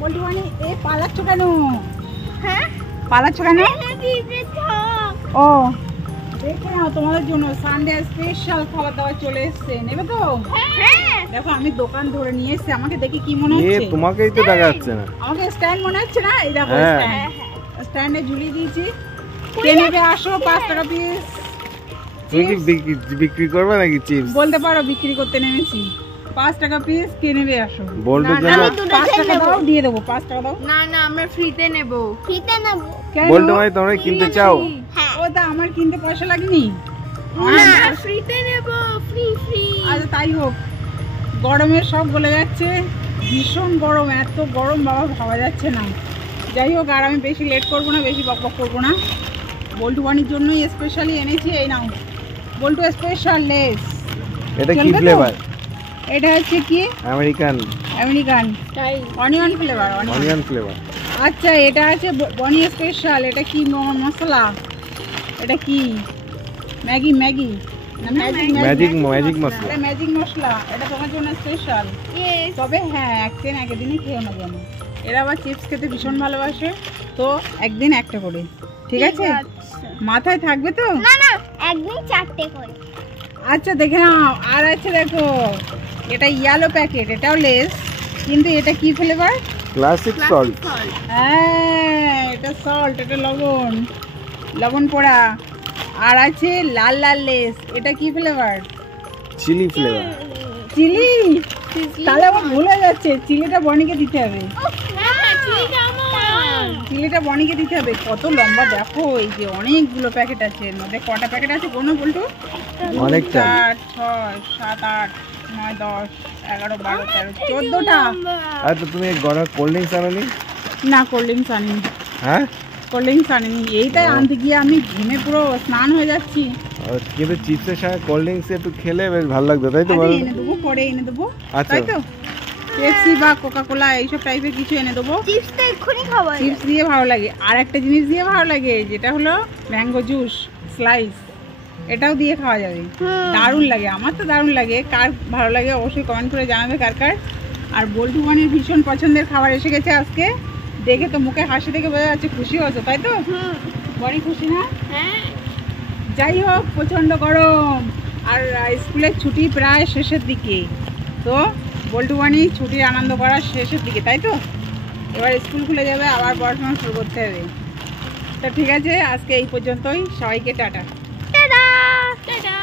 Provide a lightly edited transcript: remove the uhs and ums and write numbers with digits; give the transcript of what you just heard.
বলতে মানে এ পালাচ্ছ কেন? হ্যাঁ পালাচ্ছ কেন? ও দেখে নাও তোমাদের জন্য সানডে স্পেশাল খাবার দাবার চলে এসছে, নেবে তো? হ্যাঁ দেখো আমি দোকান ধরে নিয়ে এসেছি, আমাকে দেখে কি মনে হচ্ছে? তোমাকেই তো দেখা যাচ্ছে না। আমাকে স্ট্যান্ড মনে হচ্ছে না? এই দেখো হ্যাঁ। স্ট্যান্ডে ঝুলিয়ে দিয়েছি। কে নেবে আসো, 5 টাকা পিস। তুমি কি বিক্রি করবে নাকি চিপস? বলতে পারো বিক্রি করতে নেমেছি। 5 টাকা পিস, কে নেবে আসো। বল্টুর না, জন্য আমি 5 টাকা দাও, দিয়ে দেবো। 5 টাকা দাও। না না আমরা ফ্রিতে নেব। ফ্রিতে নেব কেন? বল্টু ভাই তোমরা কিনতে চাও? হ্যাঁ ও তা আমার কিনতে পয়সা লাগেনি। না ফ্রিতে নেব, ফ্রি ফ্রি। আচ্ছা তাই হোক। গরমে সব গলে যাচ্ছে, ভীষণ গরম, এত গরম বাবা ভাবা যাচ্ছে না। যাই হোক, আর আমি বেশি লেট করবো না, বেশি বকবক করবো না। বল্টু বানির জন্যই স্পেশালি এনেছি। এই নাও বল্টু স্পেশাল লেস। এটা কি চলবে তো? ফ্লেভার? এটা হচ্ছে কি আমেরিকান আমেরিকান তাই অনিয়ন ফ্লেভার। Onion flavour. আচ্ছা এটা আছে বনি স্পেশাল। এটা কি মশলা? এটা কি ম্যাগি? ম্যাগি না ম্যাজিক মশলা। এটা ম্যাজিক মশলা। এটা তোমার জন্য স্পেশাল। ইয়েস তবে হ্যাঁ, একদিন একদিনই খেও না যেন। এরা আবার চিপস খেতে ভীষণ ভালোবাসে, তো একদিন একটা করে, ঠিক আছে? মাথায় থাকবে তো? না না একদিন 4টে করে। আচ্ছা দেখে নাও। আর আছে দেখো, এটা ইয়েলো প্যাকেট, এটাও লেস, কিন্তু এটা কি ফ্লেভার? Classic salt. হ্যাঁ এটা সল্ট, এটা লবণ, লবণ পোড়া। আর আছে লাল লাল লেস, এটা কি ফ্লেভার? Chilli flavour. চিলি। তাহলে আমার ভুল হয়ে যাচ্ছে, চিলিটা বনিকে দিতে হবে। চিলিটা বনিকে দিতে হবে। কত লম্বা দেখো, এই যে অনেকগুলো প্যাকেট আছে এর মধ্যে। কটা প্যাকেট আছে কোনো বলতো? অনেকটা। 4 6 7 8 9 10 11 12 13 14টা। আচ্ছা তুমি গরম কোল্ড ড্রিঙ্কস আনোনি? না কোল্ড ড্রিঙ্কস আনিনি। হ্যাঁ কোল্ড ড্রিঙ্কস আনিনি। এইটাই আনতে গিয়ে আমি ঘেমে পুরো স্নান হয়ে যাচ্ছি। কিন্তু চিপসের সঙ্গে কোল্ড ড্রিঙ্কস একটু খেলে বেশ ভালো লাগতো, তাই তো? আরে বলো। এনে দেবো, পরে এনে দেবো, আচ্ছা। তাই তো? পেপসি বা কোকা কোলা এইসব টাইপের কিছু এনে দেবো। চিপস তো এক্ষুনি খাবো। চিপস দিয়ে ভালো লাগে। আর একটা জিনিস দিয়ে ভালো লাগে, যেটা হলো ম্যাঙ্গো জুস স্লাইস, এটাও দিয়ে খাওয়া যাবে। দারুণ লাগে, আমার তো দারুণ লাগে। কার ভালো লাগে অবশ্যই কমেন্ট করে জানাবে কার কার। আর বল্টু বানির ভীষণ পছন্দের খাবার এসে গেছে আজকে। দেখে তো মুখে হাসি দেখে বোঝা যাচ্ছে খুশি হয়েছে, তাই তো? বড়ি খুশি না? হ্যাঁ যাই হোক, প্রচণ্ড গরম, আর স্কুলের ছুটি প্রায় শেষের দিকে। তো বল্টু বানি ছুটির আনন্দ করার শেষের দিকে, তাই তো? এবার স্কুল খুলে যাবে, আবার পড়াশোনা শুরু করতে হবে। তো ঠিক আছে, আজকে এই পর্যন্তই। সবাইকে টাটা। Tata tata.